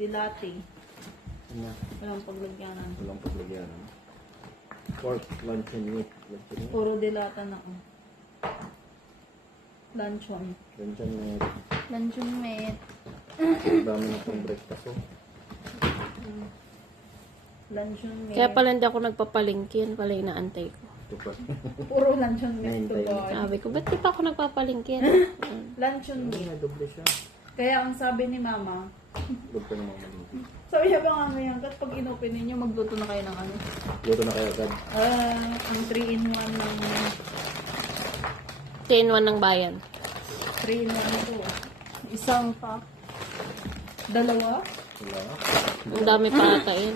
Dilati. Ano? Walang paglagyanan. Walang paglagyanan. Pork, luncheon meat. Luncheon meat. Puro dilata na ako. Luncheon. Luncheon meat. Luncheon meat. Dami na itong breakfast, oh. Luncheon meat. Kaya pala hindi ako nagpapalingkin. Pala inaantay ko. Ito pa. Puro luncheon meat to Nahintay mo. boy. Sabi ko, ba't di pa ako nagpapalingkin? Luncheon Ay, meat. doble siya. Kaya ang sabi ni mama, Doble ka naman maluto. sabi niya ba nga yan, kat pag inopen ninyo, magluto na kayo ng ano. Luto na kayo agad. Ang 3-in-1 ng 10-1 ng bayan. 3-in-1 ito. Isang pack. Dalawa. Wala. Ang dami pa atain.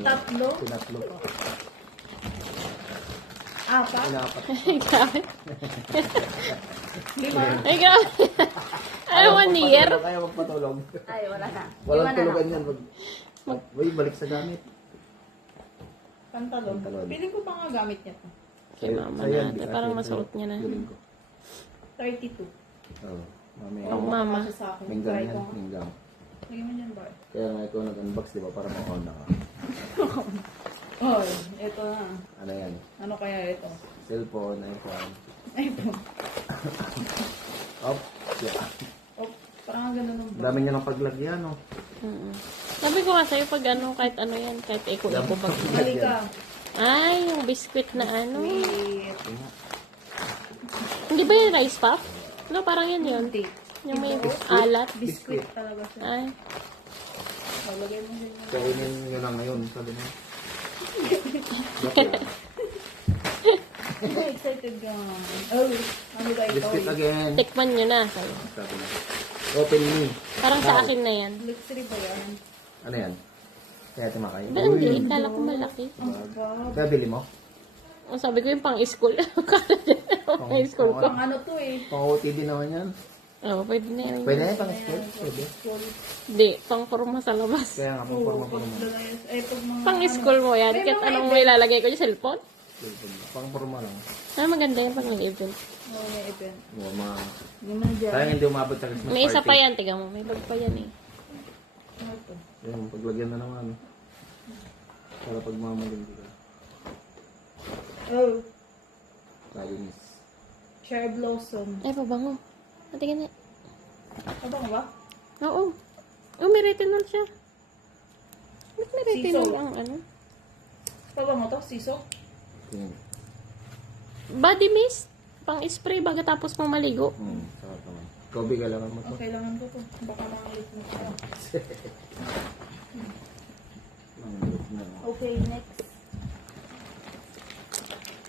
Tatlo. Tinatlo pa. Apat. Inapat. Ay, grabe. Lima. Ay, grabe. Ay, 1 year. Kaya magpatulog. Ay, wala na. Walang tulugan yan. Uy, balik sa gamit. Pantalon. Pantalon. Piling ko pa nga gamit niya to. Kay mama Sayang, natin. di Parang atin masuot ito. niya na. Galing ko. 32. Oo. Mamaya. Ang mama. Kasi sa akin. Minggang Try yan. ko nga. Minggang. Lagyan mo dyan ba? Kaya nga ikaw nag-unbox, di ba? Para ma-on na ka. Oy, ito na. Ano yan? Ano kaya ito? Cellphone, iPhone. Ito. Op. Yeah. Oh, parang ang ganda ng bag. Dami niya ng paglagyan, no? Mm-mm. Sabi ko nga sa'yo, pag ano, kahit ano yan, kahit eko-eko bag. Mali ka. Ay, yung biscuit na ano. Wait. Hindi ba yung rice puff? No, parang yan yun. Hindi. Yung may alat. Biscuit talaga siya. Ay, Lagay mo din. Kainin nyo na ngayon, sabi niya. Joke lang. Excited ka. Oh, ano ba ito? Biscuit again. tikman nyo na. Sabi. Sabi niya. Open me. Parang sa akin na yan. Luxury ba yan? Ano yan? Kaya tumakay. Ba, hindi. Kala ko malaki. Ang gab. Kaya bili mo? O, sabi ko yung pang-school. Kala nyo pang-school ko. Pang ano to eh. Pang OTD naman yan. Oo, pwede na yun. Pwede na yan, pang school. Pwede. Hindi, pang-forma sa labas. Kaya nga, pang forma pa naman. Pag mga Pang-school mo yan. May Kahit mga anong may lalagay ko yung cellphone. Pang forma lang. Ah, maganda yan pag nag-event. ano, may event. Mga... Yung mga dyan. Sayang hindi umabot sa Christmas May isa party. pa yan, tiga mo. May bag pa yan eh. Ano to? Yan, paglagyan na naman. Para pag mamalimti ka. Oh, Kalinis. cherry blossom. Ay, pabango. Matigin na. Ano ba? Oo. Oh, may retinol siya. Ba't may retinol Siso. ang ano? Pabango to? Siso? Tingin. Body mist. Pang-spray baga tapos mo maligo. Sarap naman. Kobe ka lang mo to. Kailangan ko to. Baka mangalit na siya. Okay, next.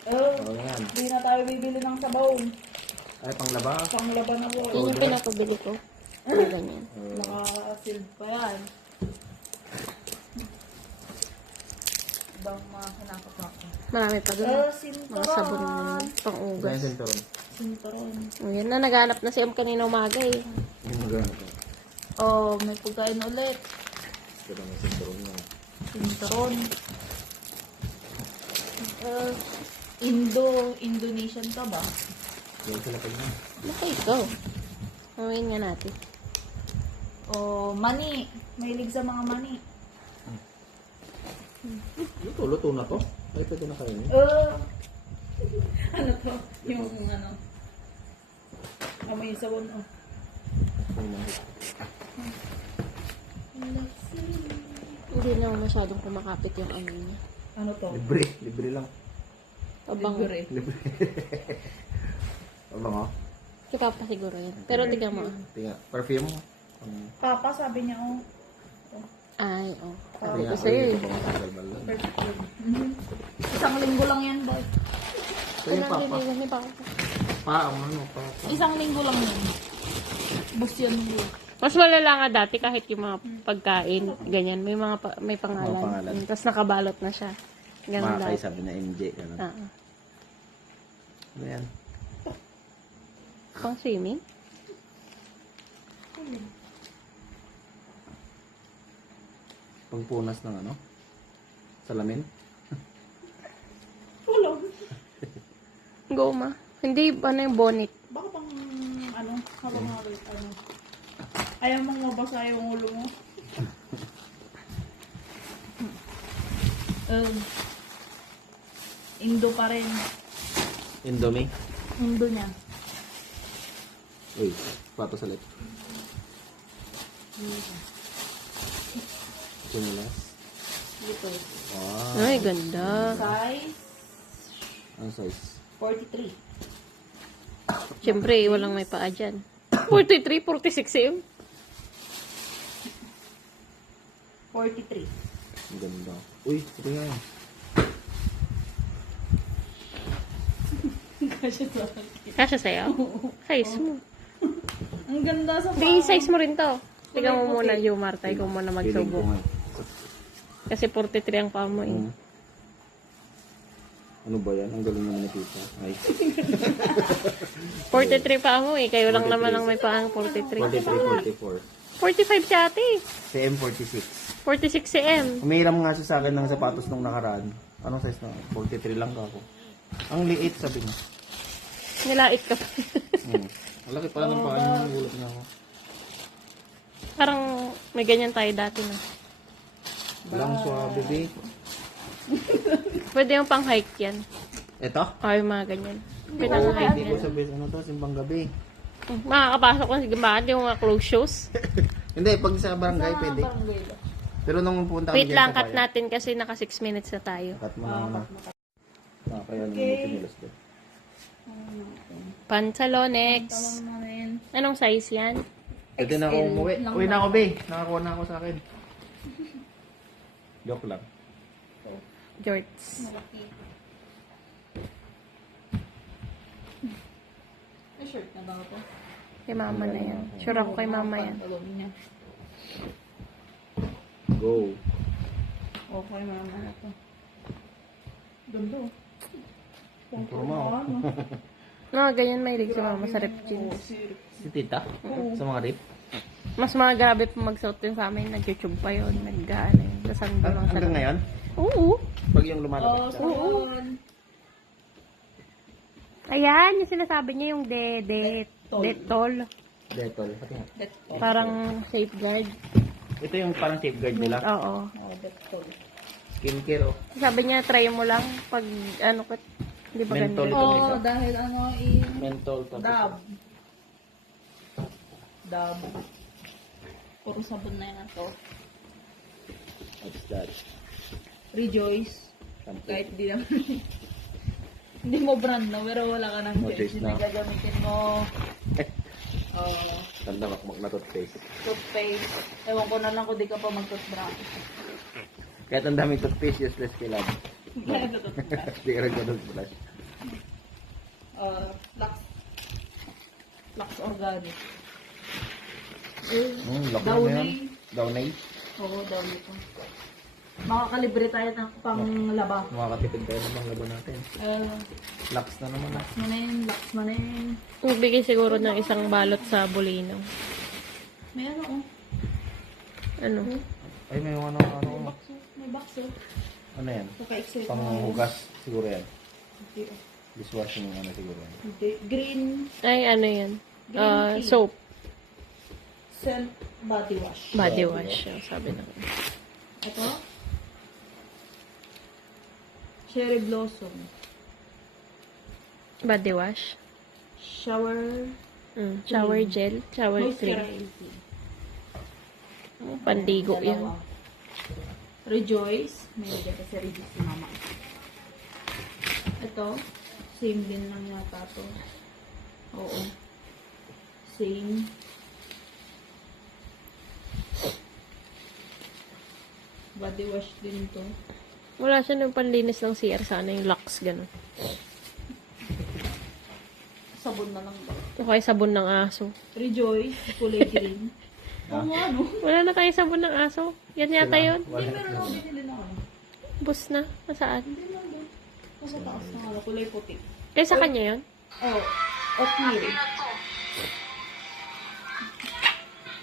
Oh, Oo yan. hindi na tayo bibili ng sabaw. Ay, panglaba. Panglaban na po. Yan yung pinapabili ko. Ano ganyan. Naka-sealed pa yan. Ibang mga kinakapaka. Marami pa doon. Mga sabon na Sinturon. pang-ugas. Yan, sinturon. Sinturon. O, yan na, naghanap na si Am kanina umaga eh. Yung magana ko. Oh, may pagkain ulit. Ito naman sinturon na. Sinturon. Indonesian ka ba? Yan sila pag na. Baka ikaw. Hawain nga natin. Oh, mani. Mahilig sa mga mani. Luto na to. Ay, pwede na kayo. Ano to? Yung ano. Amoy yung sabon, oh. Hindi na masyadong kumakapit yung ano niya. Ano to? Libre. Libre lang. Pabango. Libre. Libre. Abango. Si Papa siguro yan. Pero tignan mo. Tinga. Perfume. Papa, sabi niya, oh. Ay, oh. Sabi Sabi ko nga, sa'yo eh. Perfume. Isang linggo lang yan, boy. Sa'yo, Papa. Naliligan ni Papa. Ano, Papa. Isang linggo lang yan. Bus yan mo. Mas malala nga dati kahit yung mga pagkain, ganyan. May mga may pangalan. Mga pangalan. Tapos nakabalot na siya. Ganun Makakay dati. sabi na MJ. Ganun. Ano yan? Pang swimming? Pangpunas ng ano? Salamin? Tulong. Goma. Hindi, ano yung bonnet. Baka pang, ano, habang ano. Ayaw mong mabasa yung ulo mo. Indo pa rin. Indomie. Indo niya. Uy, pato sa left. Chinelas. Dito. Wow. Ay, ganda. Size Ano size? 43. Siyempre, walang may paa dyan. 43, 46 cm. 43. Ang ganda. Uy, ito nga. Kasi to. Kasya sa'yo? Size mo. Ang ganda sa Hindi, size mo rin to. Tingnan mo muna yung Marta. Ikaw muna Feeling ko magsubok. nga. Kasi 43 ang paa mo eh. Ano ba yan? Ang galing naman ni Tita. Ay. 43 paa mo eh. Kayo lang naman ang may paang 43. 43, 44. 45 siya ate. CM 46. 46 cm. Umihiram nga siya sa akin ng sapatos nung nakaraan. Anong size na? 43 lang ako. Ang liit, sabi niya. Nilait ka pa. Malaki pala ng paa niya. Nagulat na ako. Parang may ganyan tayo dati na. Lang suabe, babe. Pwede yung pang hike yan. Ito? O yung mga ganyan. Pwede Oo, yung hike hindi ko yan. sabi, ano to, simbang gabi. Makakapasok ko. Sige, bakit yung mga close shoes? Hindi, pag sa barangay, pwede. Barangay ba? Pero nung punta Wait dyan lang, sa cut bayan, natin kasi naka 6 minutes na tayo. cut mo na muna. Kaya naman Okay. yung pinilas ko. Pantalonex. Tawang mo rin. Anong size yan? Pwede na ako XL umuwi. lang Uwi na na. ako, be. Nakakuha na ako sa akin. Joke lang. Jorts. Malaki. May shirt na ba ako? Kay mama na yan. Sure ako kay mama yan. Pantalon niya. Go. Okay, mama na to. Ganda. Ang turma, oh. No, ganyan may rig si mama sa rep jeans. Si Tita? Sa mga rip? Mas mga grabe pa magsuot yun sa amin. Nag-YouTube pa yun. Nag-ano yun. Kasando lang sa Hanggang ngayon? Oo. Pag yung Oh, lumalabas siya. sabon. Ayan, yung sinasabi niya yung detol. Detol. Pati nga. Dettol. Parang safeguard. Ito yung parang safeguard nila. Oo. Oh, Dettol. Skincare, oh. Sabi niya, try mo lang pag ano ko. Hindi ba Mentol ganun? ito. Oo, isa. dahil ano, Menthol. Tapos, dab. Dab. Puro sabon na yan to. what's that? Rejoice. Shampoo. Kahit di naman. Hindi mo brand na, pero wala ka ng No choice. choice Hindi na. gagamitin mo. Oh, Tanda makmak na toothpaste. toothpaste. Ewan ko na lang kung di ka pa mag-toothbrush. Kahit ang daming toothpaste, useless kay lab. Kaya ito toothbrush. Hindi ka nag-toothbrush. Lux. Lux Organic. Laki na Downy. yan. Downy. Oo, downy ko. Makakalibre tayo ng panglaba. Makakatipid tayo ng mga laban natin. Lux na naman. Lux mo na yun, lux mo na yun. Magbigay siguro ng isang balot sa bulino. May ano oh. Ano? Ay, may ano. May box oh. May box oh. Ano yan? Kaka-excite Panghugas siguro yan. Hindi oh. Dishwashing ano siguro yan. Hindi. Green Ay, ano yan? Green tea. Soap. scent body wash. Body wash. Yung sabi na. Ito. Cherry blossom. Body wash. Shower. Shower gel. Shower cream. Moisturizing. Pandigo yan. Dalawa. Rejoice. May lagay kasi Rejoice si mama. Ito. Same din lang yata to. Oo. Same. Body wash din to. Wala siya ng panlinis ng CR. Sana yung Lux, gano'n. Sabon na lang ba? O kaya sabon ng aso. Rejoice. Kulay green. Oo nga, no? Wala na tayo sabon ng aso. Yan yata yun. Hindi, meron ako binili na ano. Bus na. Nasaan? Hindi lang doon. Nasa taas na ano, kulay puti. Kaya sa kanya yun? Oh, oatmeal.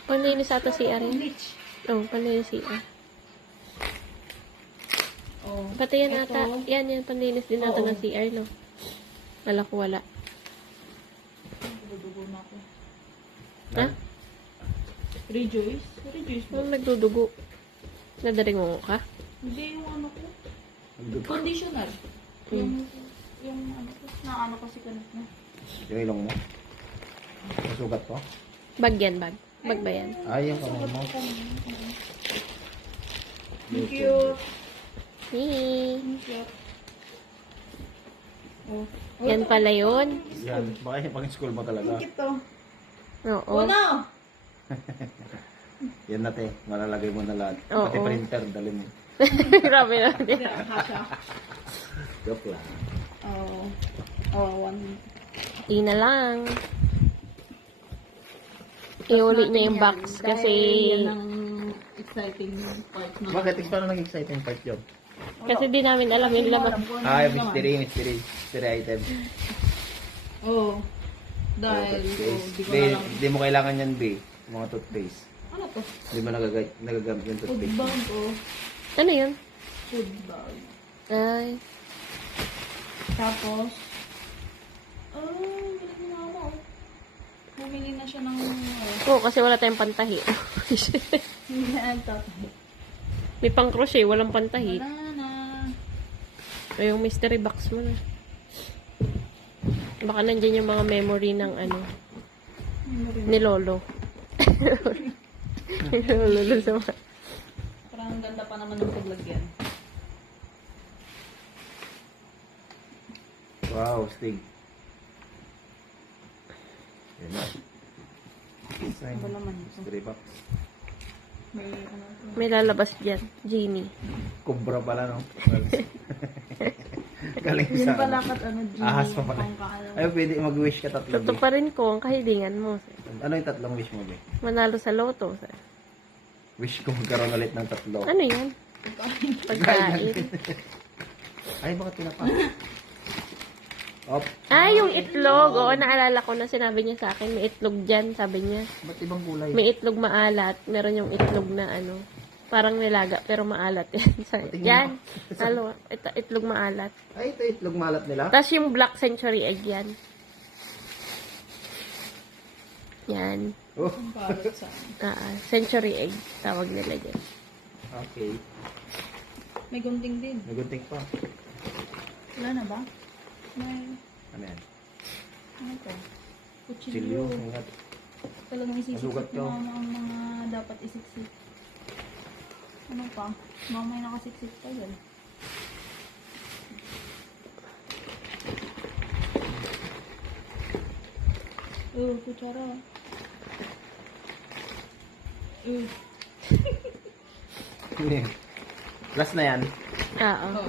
Panlinis ata CR yun. Bleach. Oo, panlinis CR. Oh, Pati yan ito. ata. Yan, panlinis din ata Oo. ng CR, no? Wala ko wala. Dudugo na ako. Ha? Rejoice? Rejoice ba? Ano nagdudugo? Nadaring mo ka? Hindi yung ano ko. Conditional. Yung ano, na ano kasi kanit na. Yung ilong mo. Masugat po. Bag yan, bag. Bag ba yan? Ay, yung kamay mo. Cute. Hey. Cute. Oh. Yan pala yun. Yan. Baka yung pang-school mo talaga. Cute to. Oo. Oh no! Yan na te. Malalagay mo na lahat. Oo. Pati printer, dali mo. Grabe na. Hindi, hasha. Joke lang. Oh. Oh, one. Di na lang. Iuli na yung box kasi Yan ang exciting part na. Bakit? Paano nag-exciting part yun? kasi di namin alam yung laman. Ay, mystery item. Oh. Dahil, di ko Di, alam. di mo kailangan yan, B. Mga toothpaste. Ano to? Di mo nagagamit yung Food toothpaste. bag, oh. Ano yun? Food bag. Ay. Tapos, bilis mo nga ako. Bumili na siya ng, Oo, kasi wala tayong pantahi. hindi na tatay. May pang crochet, walang pantahi. Wala na. O yung mystery box mo na. Baka nandyan yung mga memory ng ano, ni Lolo. Lolo sa mga. Parang ang ganda pa naman ng paglagyan. Wow, stig. Yan na. Design. Ano naman ito? Mystery box. May ano to. May lalabas dyan, Genie. Cobra pala, no? Galing Yun sa pala ano. kat ano, Genie. Ahas pa pala. Ay, pwede mag-wish ka tatlo. Ito B. pa rin ko ang kahilingan mo. Ano yung tatlong wish mo, B? Manalo sa loto. Wish ko magkaroon ulit ng tatlo. Ano yan? Pagkain. Ay, bakit pinapa? Op. Ah, yung itlog. Oo, naalala ko na sinabi niya sa akin. May itlog dyan, sabi niya. Ba't ibang kulay? May itlog maalat. Meron yung itlog na ano. Parang nilaga, pero maalat yan. Yan. Halo, itlog maalat. Ay, ito itlog malat nila. Tapos yung black century egg yan. Yan. Oh, Ang balot sa Century egg. Tawag nila dyan. okay. May gunting din. Nagunting pa. Wala na ba? May, Ano yan? ano to? Chilyo. Kutsilyo. Ingat. Talagang isiksik Masugat ka. mo ang mga dapat isiksik. Ano pa? Mamay nakasiksik pa yan. Kutsara. Last na yan. Oo. Oh.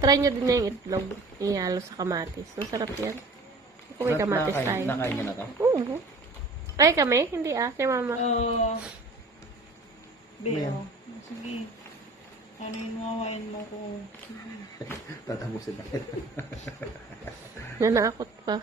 Try nyo din na yung itlog. Ihalo sa kamatis. Masarap yan. Kung may kamatis tayo. Nakain nyo na to? Oo. Ay, kami? Hindi si mama. Beo. Sige. Ano yung mawain mo kung... Tatapusin na. Nanakot pa.